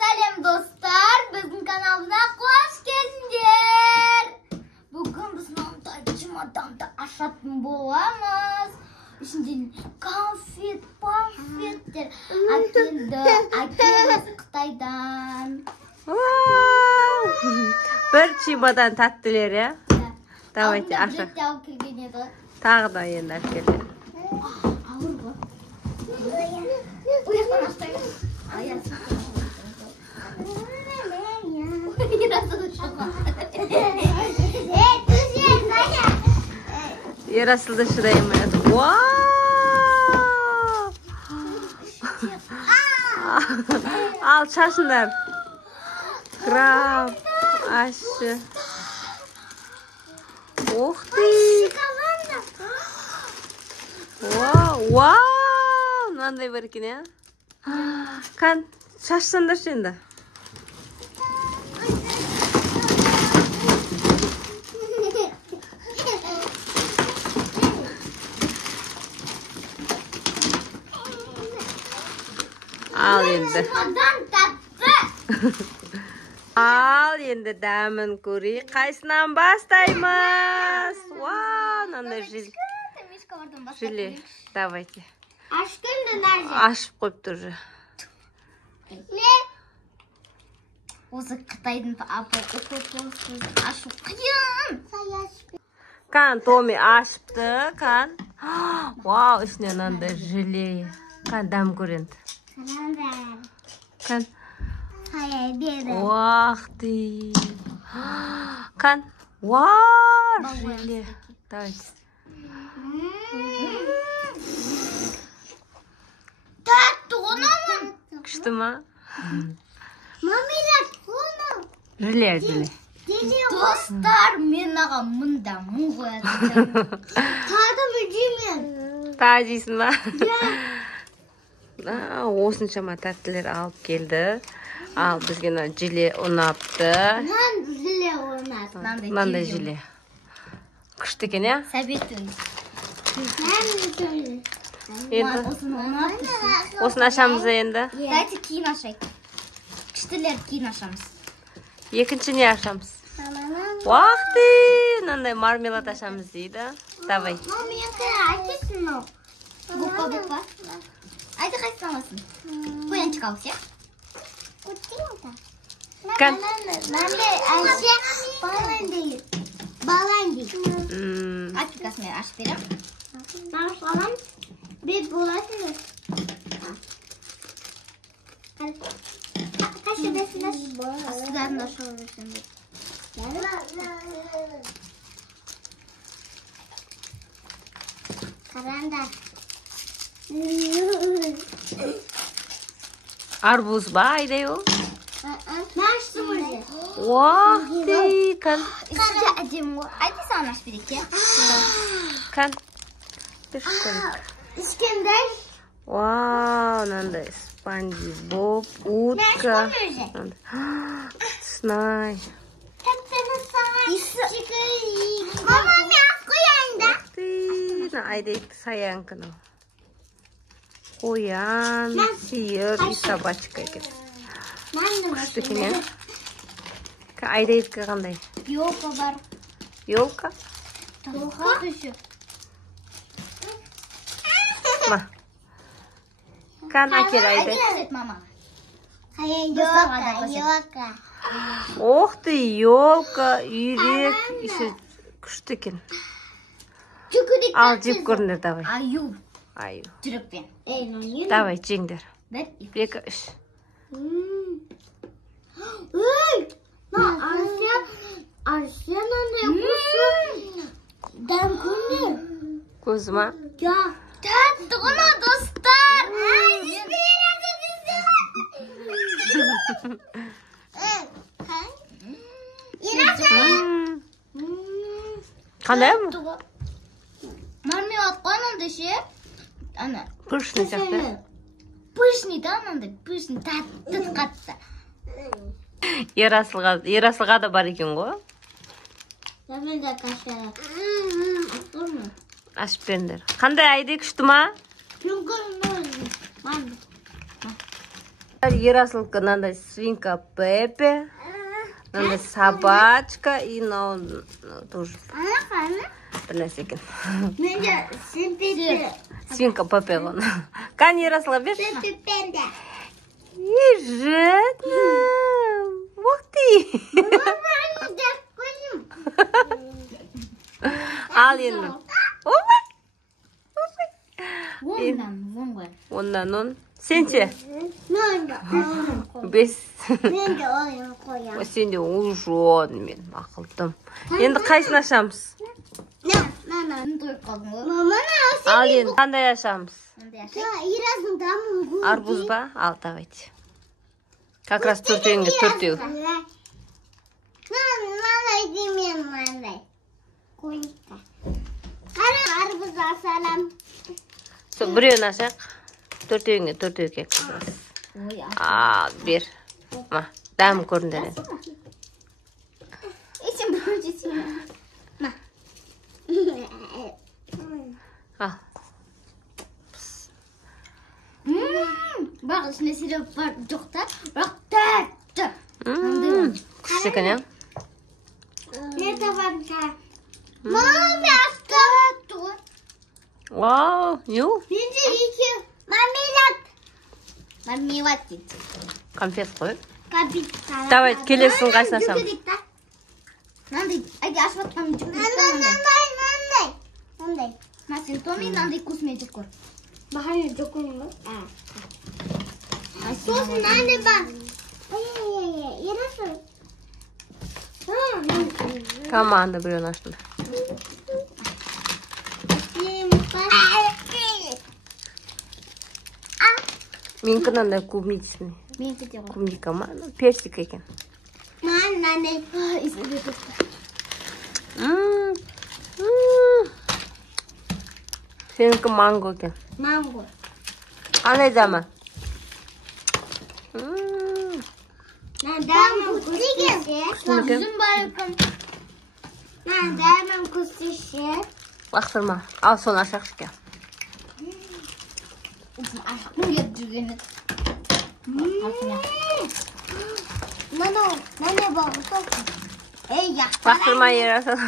Selam dostlar, bizim kanalına hoş geldiniz. Bugün biz çimadanda aşatın boğamız. Şimdi konfet, konfetler akıllı Kıtay'dan. Bir çimadan tatlılar ya. Давайте aşağı. Tağı da yenler geliyor. Ağır bu. Uyaktan aşağıya. Ayasın. Yarasıldı şuraya mı? Wow! Al çarşından. Kram. Aşı. Oh di. Wow, wow. Nanday var ki ne? Kan çarşından şimdi. Al endi. Al endi damin ko'ring. Qaysidan boshlaymiz? Wow, nanda jil. Jili. Давайте. Aşkım da nerede? Ашып qo'yib tur. Ne? O'zi Xitoydan o'qib aşıp qiyin. Kan Tomi ашыпты, kan. Wow, ishne nanda jili. Kan dam ko'rindi. Kan. Wah di. Kan. Wow, jili. Давайте. Tatlı onu mu? Күштүмү? Mamiler onu. Жили, жили. Dostlar menaga mında mun koyacağım. Tadım ödeyim. Та жейсиңби? Осыншама тәттілер алып келді. Ал бізге жили ұнапты. Ben zile olmaz. Мынандай жили. Күшті екен, иә? Sabitun. Ben de söyle. Енді Onu осыны ашамыз енді. Dайте кейін ашайық. Күштілер кейін ашамыз. Екінші не ашамыз? Уақыты! Мынандай мармелад ашамыз дейді. Давай. Mami yakın açısın o. Bupa. Hadi kaç samasın. Bu yan çıkalım ya. Kan. Ben de Ayşe bağlan değil. Bağlan değil. Aç bir kasmayı aç derim. Ben falan bir bulaşırız. Kaç şubesine? Aslıdan da şubesinde. Karanda. Арбуз ба айдайо? Наш сумurcu. Уақыты! Kan. İşte acım bu. Hadi sana aç bir iki. Kan. İskender. Вау, мынандай спанжи боб, утка. Снай. Mama ne koyanda? Айдайт саянканы. Қоян, сиыр и собачка екен. Күшті екен, иә? Айдайдікі қандай? Yoka var. Елка? Yoka düşü. Ма. Kan әкел айдай. Hadi mama. Yoka. Ох ты, елка, үйрек. Еще күшті екен. Ал жеп көріңдер, давай. Аю. Аю. Жүріппен. Давай, жеңдер. Bir. 2, 3. Arşa'nın ne yapıyorsun? Ben konu. Көзі ма? Ya. Tatlı ona dostlar. Hiçbir yere Қандай ма? Mami atqanın dışı. Ana. Пышный сияқты. Pışni da ananda. Pışni tatlı katsa. Ерасылға да бар екен ғой. Ben de kaşarım. Ашып беріңдер. Қандай айдай күшті ма? Ерасылка мынандай свинка Пепе, мынандай собачка и тоже бір нәрсе екен. Менде симпеде. Свинка Пепе ғана. Қан Ерасылға берші. Пепе. Жадным. Ух ты. Ал енді. Опай. Ondan 10. Sen ше? Ben de 5. Ben de oyun koyayım. Sen de уже мен ақылдым. Енді қайсын ашамыз? Mama ne Ал енді қандай ашамыз? Иразың дамын. Арбуз ба? Ал, давайте. Как раз төртеуіңе төртеу. Мандай демен мандай. Қойыққа. Арбуз асалам. Біреуін ашақ. Төртеуіңе төртеу кек. Ал, бер. Дәмі көріндер. İçim bölgesi. Al. Bak içinde sirop var. Çok da. Bak da. Күшті екен, иә? Ne tabanca? Mama yaptı. Вау, ю. Birinci iki. Marmelat дейді. Конфет қой. Капитан. Давай, келесін қайсын ашамыз. Мынандай, айда ашып атқаным жүктілік. Мындай. Мәсен, томи мынандай косметик көр. Бақаны жүкінің ба? Сосын мынандай бар. Ерасыл. Команда біреуін аштым. Менікі мынандай клубничный. Менікі де ғой. Клубника ма? Персик екен. Мынандай. Seninki mango екен. Манго. Қандай дәмі? Дәмін күстіше. Жүзім бар екен. Дәмін күстіше. Лақтырма. Ал, соны ашақшы екен. Ашқым кеп жүргені. Міне бағы соқын. Ей, яқтара. Лақтырма Ерасыл.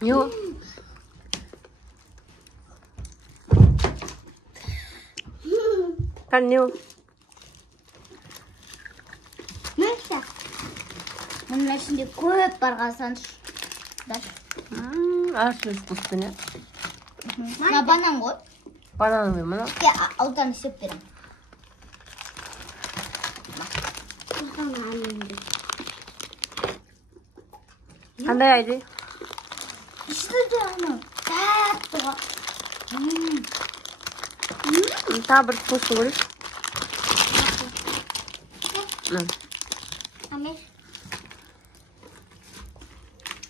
Ю. Қан не ол? Нәкші? Мұның ішінде көп барға санш. Ашы вкусты, не? Мына банан ғой. Банан бе, мұна? Аудан сеп берем. Қандай айды? İşte de onu. Тәтті. Та бір вкусын көрейік.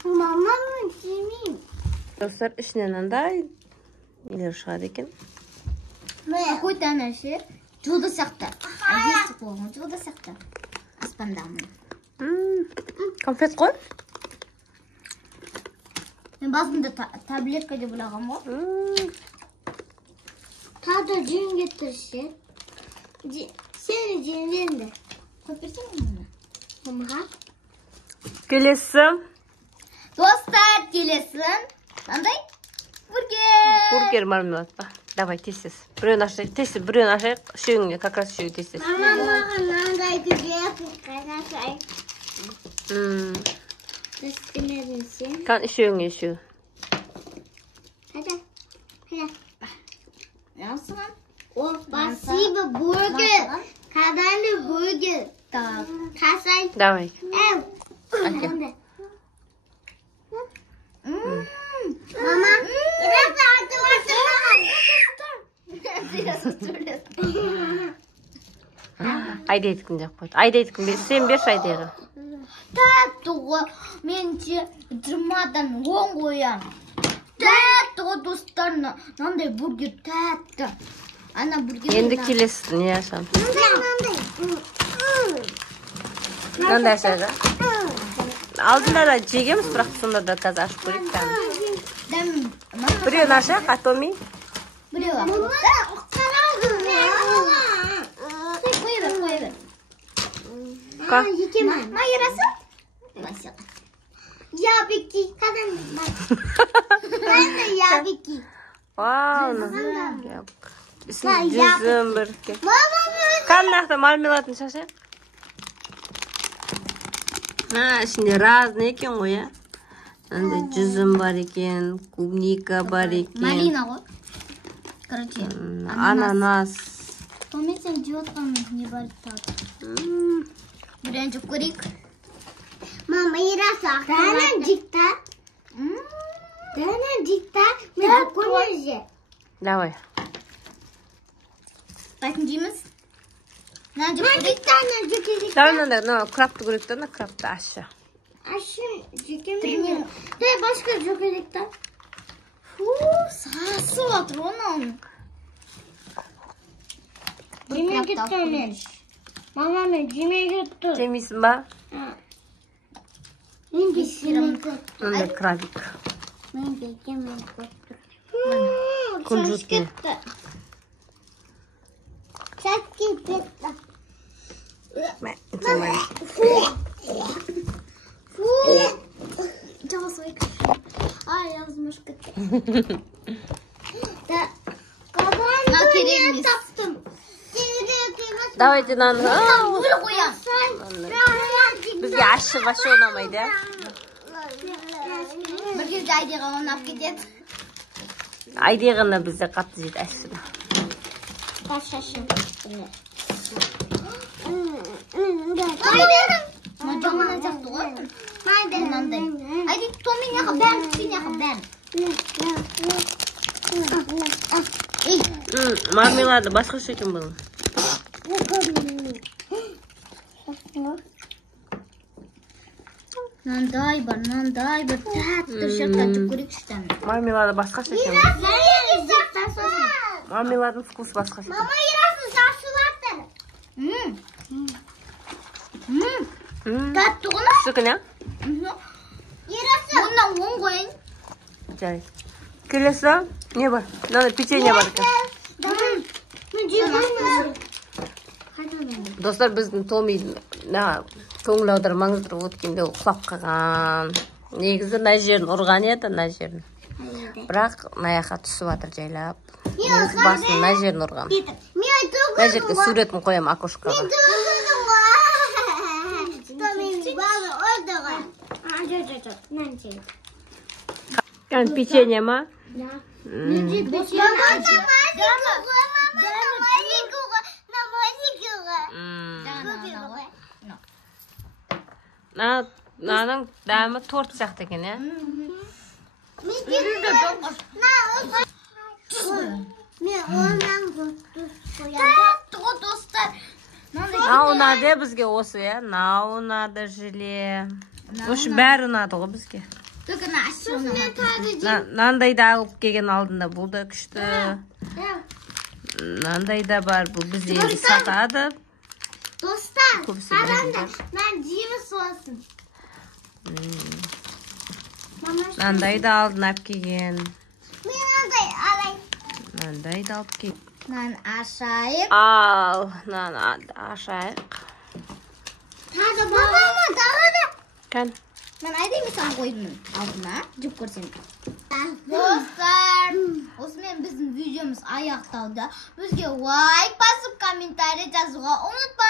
Мамамның жемейм. Достар, ішінен андай нелер шығады екен. Какой-то анаши жолда сияқты. Естіп болған жолда сияқты. Аспандамын. Конфет қой? Мен басында таблетка деп ойлағам ғой. Tadı cin getirsin. Seni cinlendi. Kopyasın mı bunu? Tamam. Келесі. Dostlar gelesin. Qanday? Burger. Бургер мармелад па? Давай, тез-тез. Біреуін ашайық. Тез-тез, біреуін ашайық. Үшеуіңе, как раз үшеуі тез-тез. Мама маған мынандай güzel қайнасай. Üstüne sен. Қан үшеуіңе үшеу. Hadi. Nasıl? O спасибо бургер. Kadanlı burger. Так. Kasay. Давай. Okey. Mama, biraz Айдайдікін деп қойды. Айдайдікін бер. Сен берші айдайға. Тәттіғі. Мен 20-дан 10 қоям. Тәттіғі достарына. Нандай бургер тәтті. Ана бургер. Енді келесі не ашам? Нандай ашайға? Алдында жегенбіз, бірақ сонда да қазір ашып көрейік. Біреуін ашайық, а Томи? Біреуі. Как? Майырасы? Ябики. Ябики. Вау, жүзім бірке. Қаннақты мармеладын шашайық. Ішінде разный екен ғой, я. Жүзім бар екен, клубника бар екен. Малина ғой. Короче, ананас. Томи сен жеп отқан не бар тағы. Бірін жеп көрейік. Мама, ирасы ақырын. Дәнен жикта. Дәнен жикта. Мен көрмезе. Давай. Бәтін жейміз. Мен жеп Давай, крапты көрейік та, крапты ашы. Aşın cekemeyim. De başka cökelikten. Sağsı var onun. Cime gitmemiş. Mama ben cime gitti. Жемейсің ба? Ben pişirim. Мындай крабик. Ben bekemem. Кунжутный. Çatki bitti. Чего свой кошелек? Я возможно Да. Таптым. Давайте нан. Bunu koyalım. Бізге ашы башы ұнамайды, ja? Bir kez de aydığa onap gidiyor. Айдағында бізде қатты жейді ашы. Başlaşın. Macamına çaktı o. Haydi Tomin yakın ben, Tomin yakın ben. Мармелады басқаша екен бұл. Nanday var. Tatlı şakacı kurik işten. Мармелады басқаша екен. Мармеладың вкусы басқаша. Mama yarasın saçlılardır. Tatlı ona. Sütün, ja? Yarası. Bundan 10 koyun. Жарайды. Келесі не бар? Мынандай печенье бар екен. Достар, біздің Томи көңіл аудармаңыздар өткенде құлап қалған. Негізі мына жерін ұрған еді, мына жерін. Бірақ мына жаққа түсіп жатыр жайлап. Негізі басын мына жерін ұрған. Мына жерге суретін қоям окошкаға. Печенье ма? Мынаның дәмі торт сияқты екен, ja? Ұнады бізге осы, ja? Ұнады желе. Осы бәрі ұнады ғой бізге. Нандайды алып келген алдында бұл да күшті. Нандайда бар, бұл бізде сатады. Dostlar, karanda, ben ciğer soğasın. Nandaydı aldın hep kelgen. Ben nandayı alayım. Nandaydı alıp kelgen. Ben aşağıya. Al, aşağıya. Hadi babama dağıda. Kan. Ben aydayım sen koydum altına. Cıp korsan. Dostlar, osman bizim videomuz ayakta. Bizge like basıp komentarya жазуға unutmayın.